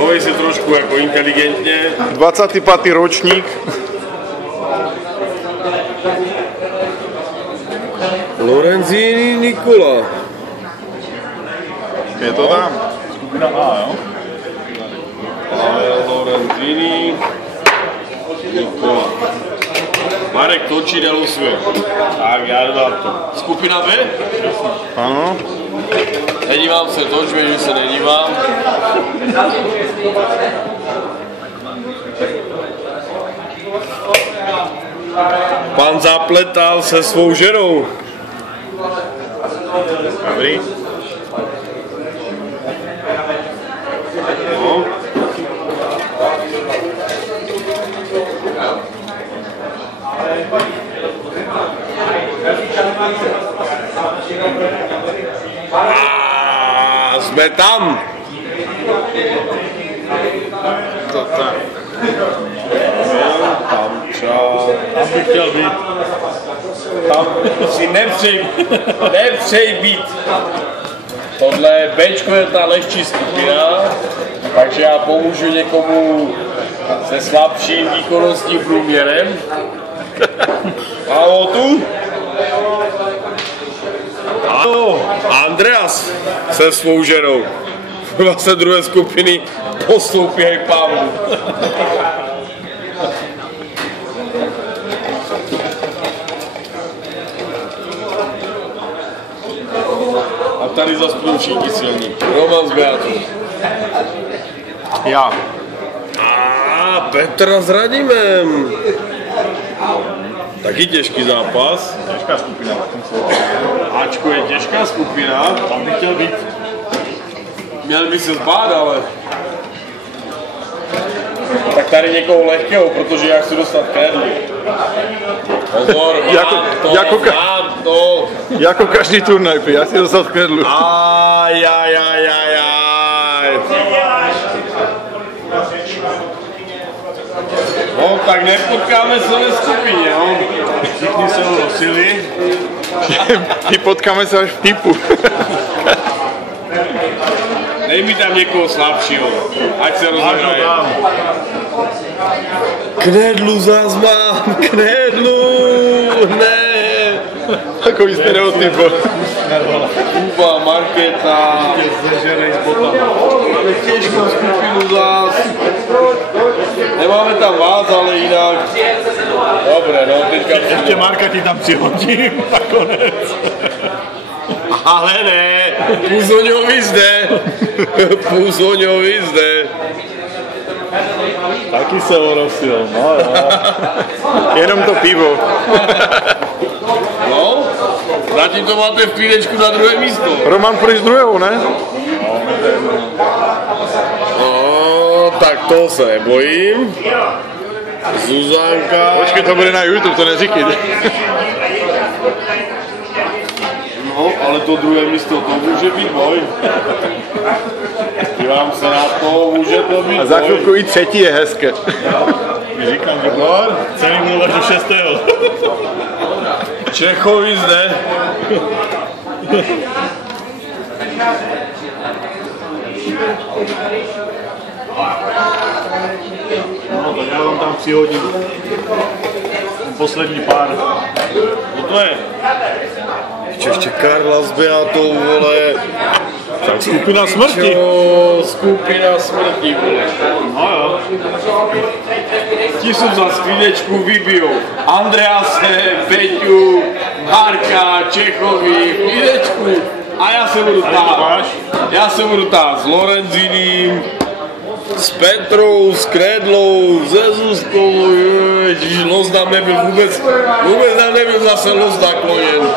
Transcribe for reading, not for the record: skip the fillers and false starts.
Chovej si trošku jako inteligentně. 25. ročník. Lorenzini Nikola. Je to tam? Skupina A, jo? Pavel Lorenzini Nikola. Marek točí, nelosuje. Tak, já dodám to. Skupina B? Ano. Nedívám se, točme, že se nedívám. Pan zapletal se svou ženou. Dobrý. No. A jsme tam. To tak. Tam bych chtěl být. Tam si nepřej být. Tohle Bčko je ta lehčí skupina, takže já pomůžu někomu se slabším výkonnostním průměrem. A o tu? Ano, Andreas se svou ženou. Vlastně druhé skupiny postoupí pánu. A tady zase budou všichni silní. Roman s Beatou. Já. A Petra s Radimem. Taky těžký zápas. Těžká skupina. Ačko je těžká skupina. Tam bych chtěl být. Měl by se zbát, ale... Tak tady někoho lehkého, protože já chci dostat kredlu. Pozor, mám to. Jako každý turnaj, já si dostat kredlu. Aj. No, tak nepotkáme se ve skupině, jo? Všichni se nosili. Ty potkáme se až v typu. Dej mi tam někoho slabšího, ať se rozhraje. Knedlu zás mám, knedlu, ne. Takový stereotyp. Kuba, Markéta. Těžkou skupinu zás. Nemáme tam vás, ale jinak. Dobré, no, teďka... Ještě Marka ti tam přihodím nakonec. Ale ne, Puzoňovi zde. Taky se orosil, no jo. Jenom to pivo. No, zatím to máte v klídečku na druhé místo. Roman půjdeš druhého, ne? No, tak to se bojím. Zuzanka. Počkej, to bude na YouTube, to neříkej. No, ale to druhé místo, to může být boj. Dívám se na to, může to být A za chvilku i třetí je hezké. Říkám, Igor. Celý mluv až do 6. Čechovi zde. No, tak já vám tam přihodím. Poslední pár. No to je. Ještě Karla s Beatou, vole. Tak skupina smrti. Jo, skupina smrti, vole. No jo. Ti jsou za sklídečku vybijou. Andrease, Peťu, Marka, Čechovi, sklídečku. A já se budu tahat. Já se budu tahat s Lorenzinem, s Petrou, s Kredlou, se Zuzkou. Ježiš, los nám nebyl vůbec nám nebyl zase los nakloněn.